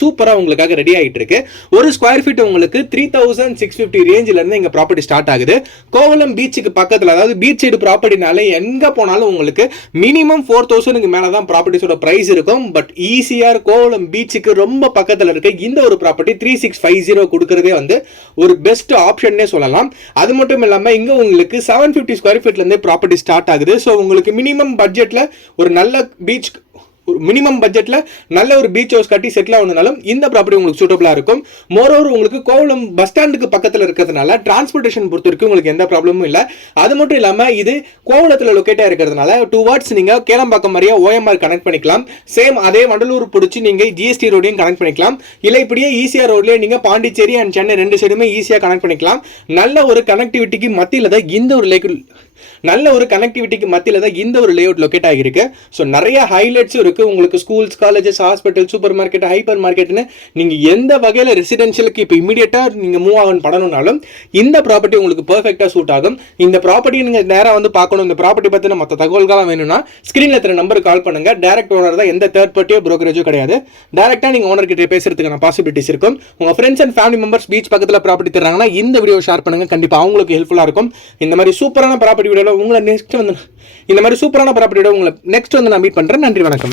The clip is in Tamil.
சூப்பரா உங்களுக்காக ரெடி ஆகிட்டு இருக்கு. ஒரு ஸ்கொயர் ஃபீட் உங்களுக்கு 3650 ரேஞ்சில இருந்து எங்க ப்ராப்பர்ட்டி ஸ்டார்ட் ஆகுது. கோவளம் பீச்சுக்கு பக்கத்துல, அதாவது பீச் சைடு ப்ராப்பர்ட்டினால எங்க போனாலும் உங்களுக்கு மினிமம் 4000க்கு மேல தான் ப்ராப்பர்ட்டிஸோட பிரைஸ் இருக்கும். பட் ஈசிஆர் கோவளம் பீச்சுக்கு ரொம்ப பக்கத்துல இருக்க இந்த ஒரு ப்ராப்பர்ட்டி 3650 கொடுக்கறதே வந்து ஒரு பெஸ்ட் ஆப்ஷன்னே சொல்லலாம். அது மட்டும் இல்லாம இங்க உங்களுக்கு 750 ஸ்கொயர் ஃபீட்ல இருந்தே ப்ராப்பர்ட்டி ஸ்டார்ட் ஆகுது. ஸோ உங்களுக்கு மினிமம் பட்ஜெட்ல ஒரு நல்ல பீச் மினிமம் பட்ஜெட்ல நல்ல ஒரு பீச் ஹவுஸ் கட்டி செட்டில் ஆகணும்னாலும் இந்த ப்ராப்பர்ட்டி உங்களுக்கு சூட்டபிளா இருக்கும். மோரோவர் உங்களுக்கு கோவளம் பஸ் ஸ்டாண்டுக்கு பக்கத்தில் இருக்கிறதுனால டிரான்ஸ்போர்டேஷன் பொறுத்த வரைக்கும் உங்களுக்கு எந்த ப்ராப்ளமும் இல்லை. அது மட்டும் இல்லாம இது கோவளத்தில் லொக்கேட்டா இருக்கிறதுனால டுவார்ட்ஸ் நீங்க கேளம்பாக்கம் மாதிரியா ஓஎம்ஆர் கனெக்ட் பண்ணிக்கலாம். சேம் அதே வண்டலூர் பிடிச்சி நீங்க ஜிஎஸ்டி ரோடையும் கனெக்ட் பண்ணிக்கலாம். இல்லை இப்படியே ஈசிஆர் ரோட்லயே நீங்க பாண்டிச்சேரி அண்ட் சென்னை ரெண்டு சைடுமே ஈஸியா கனெக்ட் பண்ணிக்கலாம். நல்ல ஒரு கனெக்டிவிட்டிக்கு மத்தியில் தான் இந்த ஒரு இந்த ஒரு லேஅவுட் லொக்கேட் ஆகிருக்கு. ஸோ நிறைய ஹைலைட்ஸும் இருக்கு. உங்களுக்கு schools, colleges, hospital, super market, hyper மார்க்கெட்னு நீங்க எந்த வகையில் ரெசிடென்ஷியலுக்கு இப்போ இமீடியட்டா நீங்க மூவ் ஆகணும் பண்ணணும்னாலும் இந்த ப்ராப்பர்ட்டி உங்களுக்கு பெர்ஃபெக்டா சூட் ஆகும். இந்த ப்ராப்பர்ட்டி நீங்க நேராக வந்து பார்க்கணும், இந்த ப்ராப்பர்ட்டி பத்தின மற்ற தகவல்களாக வேணும்னா ஸ்கிரீன்ல இருக்கிற நம்பருக்கு கால் பண்ணுங்க. டைரக்ட் ஓனர் தான், எந்த தேர்ட் பார்ட்டியோ புரோக்கரேஜோ கிடையாது. டைரக்டா நீங்க ஓனர் கிட்ட பேசுறதுக்கான பாசிபிலிட்டிஸ் இருக்கும். உங்க friends and family members beach பக்கத்தில் ப்ராப்பர்ட்டி தராங்கன்னா இந்த வீடியோ ஷேர் பண்ணுங்க. கண்டிப்பா அவங்களுக்கு ஹெல்ப்ஃபுல்லா இருக்கும். இந்த மாதிரி சூப்பரான ப்ராப்பர்ட்டி வீடியோல உங்களை நெக்ஸ்ட் வந்து நான் மீட் பண்றேன். நன்றி, வணக்கம்.